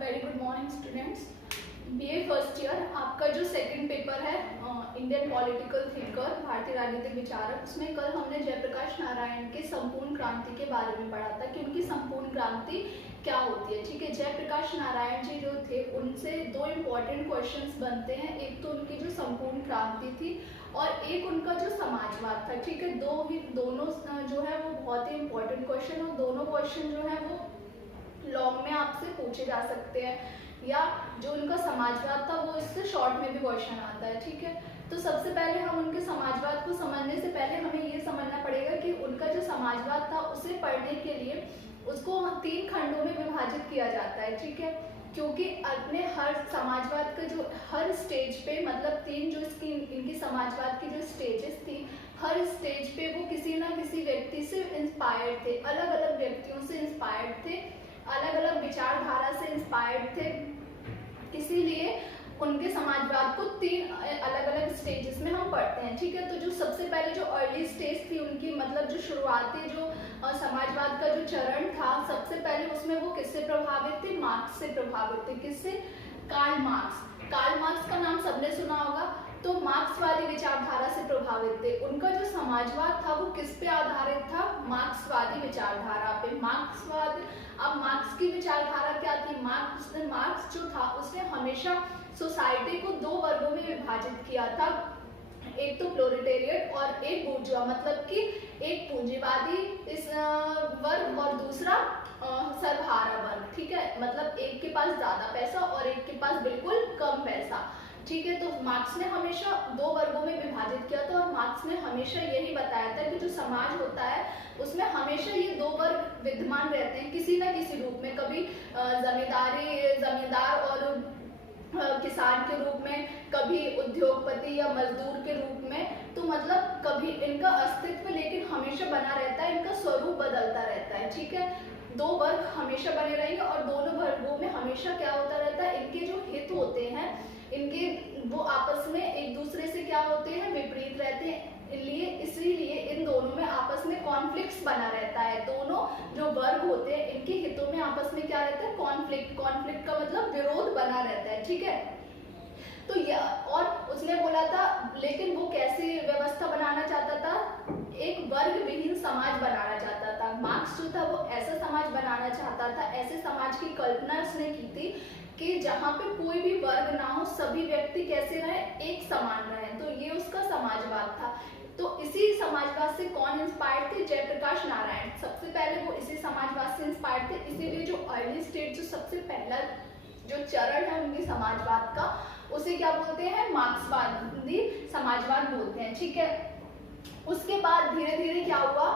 Very good morning students. BA first year आपका जो second paper है इंडियन पॉलिटिकल थिंकर भारतीय राजनीतिक विचारक, उसमें कल हमने जयप्रकाश नारायण के संपूर्ण क्रांति के बारे में पढ़ा था कि उनकी संपूर्ण क्रांति क्या होती है। ठीक है, जयप्रकाश नारायण जी जो थे उनसे दो इम्पोर्टेंट क्वेश्चंस बनते हैं। एक तो उनकी जो संपूर्ण क्रांति थी और एक उनका जो समाजवाद था। ठीक है, दोनों जो है वो बहुत ही इम्पोर्टेंट क्वेश्चन, और दोनों क्वेश्चन जो है वो लॉन्ग में आपसे पूछे जा सकते हैं, या जो उनका समाजवाद था वो इससे शॉर्ट में भी क्वेश्चन आता है। ठीक है, तो सबसे पहले हम उनके समाजवाद को समझने से पहले हमें ये समझना पड़ेगा कि उनका जो समाजवाद था उसे पढ़ने के लिए उसको 3 खंडों में विभाजित किया जाता है। ठीक है, क्योंकि अपने हर समाजवाद का जो हर स्टेज पे, मतलब 3 जो इनकी समाजवाद की जो स्टेजेस थी, हर स्टेज पे वो किसी ना किसी व्यक्ति से इंस्पायर्ड थे, अलग अलग व्यक्तियों से इंस्पायर्ड थे, अलग अलग विचारधारा से इंस्पायर्ड थे। इसीलिए उनके समाजवाद को 3 अलग अलग स्टेजेस में हम पढ़ते हैं। ठीक है, तो जो सबसे पहले जो अर्ली स्टेज थी उनकी, मतलब जो शुरुआती जो समाजवाद का जो चरण था, सबसे पहले उसमें वो किससे प्रभावित थे? मार्क्स से प्रभावित थे। किससे? Karl Marx. कार्ल मार्क्स का नाम सबने सुना होगा। तो मार्क्सवादी विचारधारा से प्रभावित थे। उनका जो समाजवाद था वो किस पे आधारित था? मार्क्सवादी विचारधारा पे। मार्क्सवाद, अब मार्क्स की विचारधारा क्या थी? मार्क्स जो था उसने हमेशा सोसाइटी को 2 वर्गों में विभाजित किया था, एक तो प्रोलेटेरिएट और एक बुर्जुआ, मतलब कि एक पूंजीवादी इस वर्ग और दूसरा सर्वहारा वर्ग। ठीक है, मतलब एक के पास ज्यादा पैसा और एक के पास बिल्कुल कम पैसा। ठीक है, तो मार्क्स ने हमेशा 2 वर्गों में विभाजित किया था, और मार्क्स ने हमेशा यही बताया था कि जो समाज होता है उसमें हमेशा ये 2 वर्ग विद्यमान रहते हैं किसी न किसी रूप में। कभी जमींदार और किसान के रूप में, कभी उद्योगपति या मजदूर के रूप में। तो मतलब कभी इनका अस्तित्व लेकिन हमेशा बना रहता है, इनका स्वरूप बदलता रहता है। ठीक है, 2 वर्ग हमेशा बने रहेंगे और दोनों वर्गों में हमेशा क्या होता रहता है? इनके जो हित होते हैं, इनके वो आपस में एक दूसरे से क्या होते हैं? विपरीत रहते हैं। इसीलिए इन दोनों में आपस में कॉन्फ्लिक्ट्स बना रहता है। दोनों जो वर्ग होते हैं इनके हितों में आपस में क्या रहता है? कॉन्फ्लिक्ट का मतलब विरोध बना रहता है। ठीक है, तो और उसने बोला था, लेकिन वो कैसी व्यवस्था बनाना चाहता था? एक वर्ग विहीन समाज बनाना चाहता था। मार्क्स जो था वो ऐसा समाज बनाना चाहता था, ऐसे समाज की कल्पना उसने की थी कि जहाँ पे कोई भी वर्ग ना हो, सभी व्यक्ति कैसे रहे? एक समान रहे। तो ये उसका समाजवाद था। तो इसी समाजवाद से कौन इंस्पायर्ड थे? जयप्रकाश नारायण। सबसे पहले वो इसी समाजवाद से इंस्पायर्ड थे। इसीलिए जो अर्ली स्टेज, जो सबसे पहला जो चरण है उनके समाजवाद का, उसे क्या बोलते हैं? मार्क्सवादी समाजवाद बोलते हैं। ठीक है, उसके बाद धीरे धीरे क्या हुआ?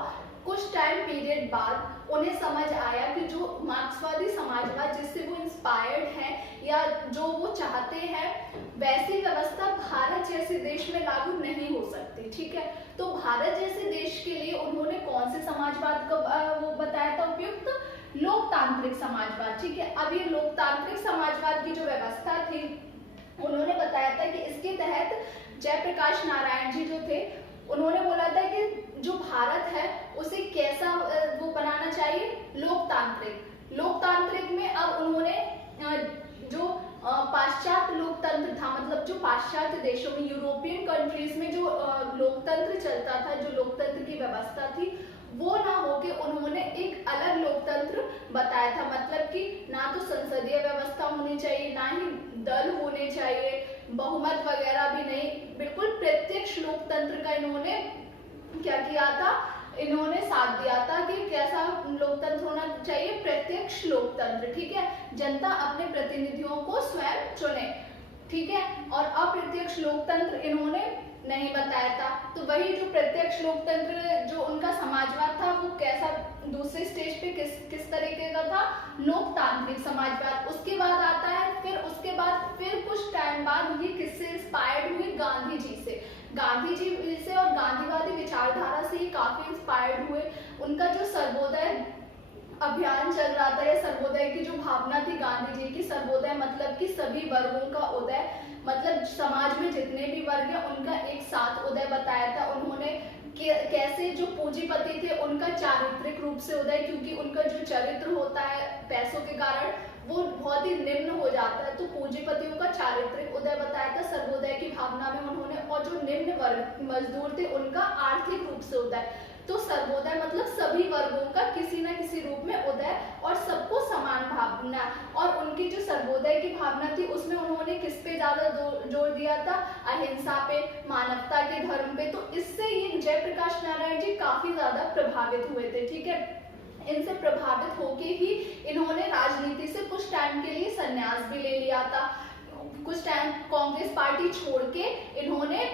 कुछ टाइम पीरियड बाद उन्हें समझ आया कि जो मार्क्सवादी समाजवाद जिससे वो इंस्पायर्ड है या जो वो चाहते हैं, वैसी व्यवस्था भारत जैसे देश में लागू नहीं हो सकती। ठीक है, तो भारत जैसे देश के लिए उन्होंने कौन से समाजवाद का वो बताया था उपयुक्त? लोकतांत्रिक समाजवाद। ठीक है, अब ये लोकतांत्रिक समाजवाद की जो व्यवस्था थी उन्होंने बताया था कि इसके तहत जयप्रकाश नारायण जी जो थे उन्होंने बोला था कि जो भारत है उसे कैसा वो बनाना चाहिए? लोकतांत्रिक में अब उन्होंने जो पाश्चात्य लोकतंत्र था, मतलब जो पाश्चात्य देशों में, यूरोपियन कंट्रीज में जो लोकतंत्र चलता था, जो लोकतंत्र की व्यवस्था थी, वो ना होके उन्होंने एक अलग लोकतंत्र बताया था। मतलब कि ना तो संसदीय व्यवस्था होनी चाहिए, ना ही दल होने चाहिए, बहुमत वगैरह भी नहीं, बिल्कुल प्रत्यक्ष लोकतंत्र का इन्होंने क्या किया था? इन्होंने साथ दिया था कि कैसा लोकतंत्र होना चाहिए? प्रत्यक्ष लोकतंत्र। ठीक है, जनता अपने प्रतिनिधियों को स्वयं चुने। ठीक है, और अप्रत्यक्ष लोकतंत्र इन्होंने नहीं बताया था। तो वही जो प्रत्यक्ष लोकतंत्र जो उनका समाजवाद था वो कैसा दूसरे स्टेज पे किस तरीके का था? लोकतांत्रिक समाजवाद। उसके बाद आता है फिर कुछ टाइम बाद ये किससे इंस्पायर्ड हुई? गांधी जी से और गांधीवादी विचारधारा से ये काफी इंस्पायर्ड हुए। उनका जो सर्वोदय अभियान चल रहा था, या सर्वोदय की जो भावना थी गांधी जी की, सर्वोदय मतलब कि सभी वर्गों का उदय, मतलब समाज में जितने भी वर्ग हैं उनका एक साथ उदय बताया था उन्होंने। कैसे जो पूंजीपति थे उनका चारित्रिक रूप से उदय, क्योंकि उनका जो चरित्र होता है पैसों के कारण वो बहुत ही निम्न हो जाता है, तो पूंजीपतियों का चारित्रिक उदय बताया था सर्वोदय की भावना में उन्होंने, और जो निम्न वर्ग मजदूर थे उनका आर्थिक रूप से उदय। तो सर्वोदय मतलब सभी वर्गों का किसी न किसी रूप में उदय और सबको समान भावना। और उनकी जो सर्वोदय की भावना थी उसमें उन्होंने किस पे ज्यादा जोर दिया था? अहिंसा पे, मानवता के धर्म पे। तो इससे ये जयप्रकाश नारायण जी काफी ज्यादा प्रभावित हुए थे। ठीक है, इनसे प्रभावित होके ही इन्होंने राजनीति से कुछ टाइम के लिए संन्यास भी ले लिया था। कुछ टाइम कांग्रेस पार्टी छोड़ के इन्होंने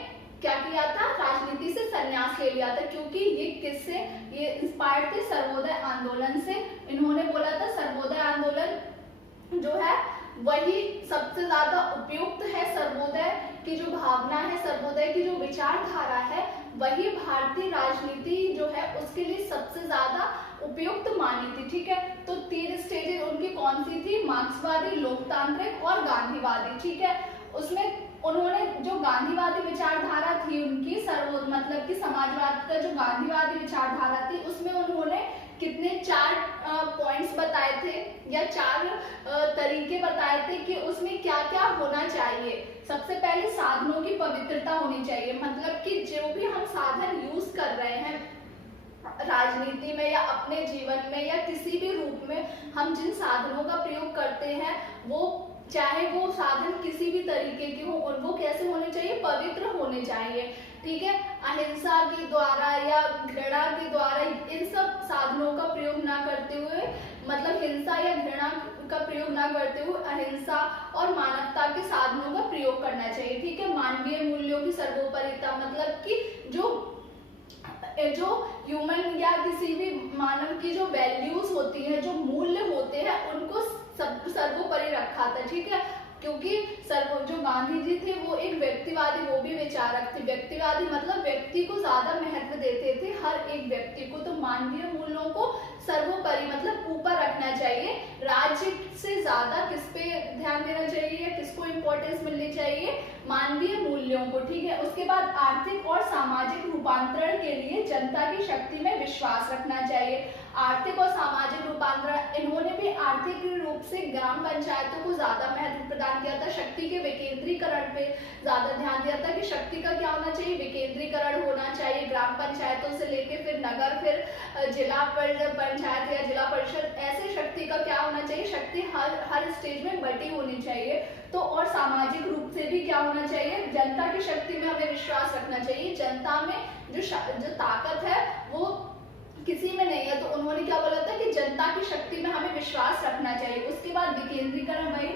क्या किया था? राजनीति से संन्यास ले लिया था, क्योंकि ये किससे ये इंस्पायर्ड थे? सर्वोदय आंदोलन से। इन्होंने बोला था सर्वोदय आंदोलन जो है वही सबसे ज्यादा उपयुक्त है, सर्वोदय की जो भावना है, सर्वोदय की जो विचारधारा है वही भारतीय राजनीति जो है उसके लिए सबसे ज्यादा उपयुक्त मानी थी। ठीक है, तो 3 स्टेजेस उनकी कौन सी थी? मार्क्सवादी, लोकतांत्रिक और गांधीवादी। ठीक है, उसमें उन्होंने जो गांधीवादी विचारधारा थी उनकी मतलब कि समाजवाद का जो गांधीवादी विचारधारा थी उसमें उन्होंने कितने 4 पॉइंट्स बताए थे या 4 तरीके बताए थे कि उसमें क्या क्या होना चाहिए। सबसे पहले साधनों की पवित्रता होनी चाहिए, मतलब कि जो भी हम साधन यूज कर रहे हैं राजनीति में या अपने जीवन में या किसी भी रूप में, हम जिन साधनों का प्रयोग करते हैं वो चाहे वो साधन किसी भी तरीके के हो, वो कैसे होने चाहिए? पवित्र होने चाहिए। ठीक है, अहिंसा के द्वारा या घृणा के द्वारा इन सब साधनों का प्रयोग ना करते हुए, मतलब हिंसा या घृणा का प्रयोग ना करते हुए अहिंसा और मानवता के साधनों का प्रयोग करना चाहिए। ठीक है, मानवीय मूल्यों की सर्वोपरिता, मतलब कि जो ह्यूमन या किसी भी मानव की जो वैल्यूज होती है, जो मूल्य होते हैं, उनको सर्वोपरि रखा था। ठीक है, क्योंकि जो गांधी जी थे वो एक व्यक्तिवादी, वो भी विचारक थे। व्यक्तिवादी मतलब व्यक्ति को ज्यादा महत्व देते थे, हर एक व्यक्ति को। तो मानवीय मूल्यों को सर्वोपरि मतलब ऊपर रखना चाहिए। राज्य से ज्यादा किस पे ध्यान देना चाहिए या किसको इम्पोर्टेंस मिलनी चाहिए? मानवीय मूल्यों को। ठीक है, उसके बाद आर्थिक और सामाजिक रूपांतरण के लिए जनता की शक्ति में विश्वास रखना चाहिए। आर्थिक और सामाजिक रूपांतरण, इन्होंने भी आर्थिक रूप से ग्राम पंचायतों को ज्यादा महत्व प्रदान किया था, शक्ति के विकेंद्रीकरण पे ज्यादा ध्यान दिया था कि शक्ति का क्या होना चाहिए? विकेंद्रीकरण होना चाहिए। ग्राम पंचायतों से लेके फिर नगर, फिर जिला पंचायत या जिला परिषद, ऐसे शक्ति का क्या होना चाहिए? शक्ति हर स्टेज में बटी होनी चाहिए। तो और सामाजिक रूप से भी क्या होना चाहिए? जनता की शक्ति में हमें विश्वास रखना चाहिए। जनता में जो ताकत है वो किसी में नहीं है, तो उन्होंने क्या बोला था कि जनता की शक्ति में हमें विश्वास रखना चाहिए। उसके बाद विकेंद्रीकरण, वही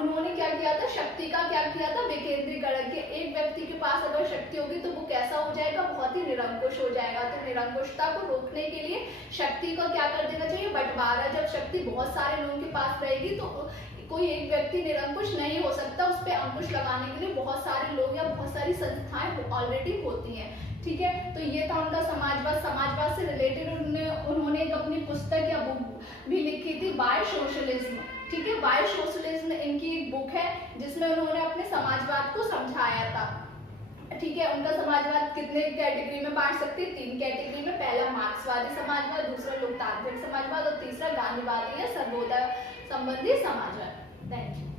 उन्होंने क्या किया था? शक्ति का क्या किया था? विकेंद्रीकरण के। एक व्यक्ति के पास अगर शक्ति होगी तो वो कैसा हो जाएगा? बहुत ही निरंकुश हो जाएगा। तो निरंकुशता को रोकने के लिए शक्ति को क्या कर देना चाहिए? बंटवारा। जब शक्ति बहुत सारे लोगों के पास रहेगी तो कोई एक व्यक्ति निरंकुश नहीं हो सकता, उस पर अंकुश लगाने के लिए बहुत सारे लोग या बहुत सारी संस्थाएं ऑलरेडी होती हैं। ठीक है, तो ये था उनका समाजवाद से रिलेटेड उन्होंने एक अपनी पुस्तक या बुक भी लिखी थी, वाई सोशलिज्म। ठीक है, वाई सोशलिज्म इनकी एक बुक है जिसमें उन्होंने अपने समाजवाद को समझाया था। ठीक है, उनका समाजवाद कितने कैटेगरी में बांट सकते हैं? 3 कैटेगरी में। पहला मार्क्सवादी समाजवाद, दूसरा लोकतांत्रिक समाजवाद और तीसरा गांधीवादी या सर्वोदय संबंधी समाजवाद। Thank you.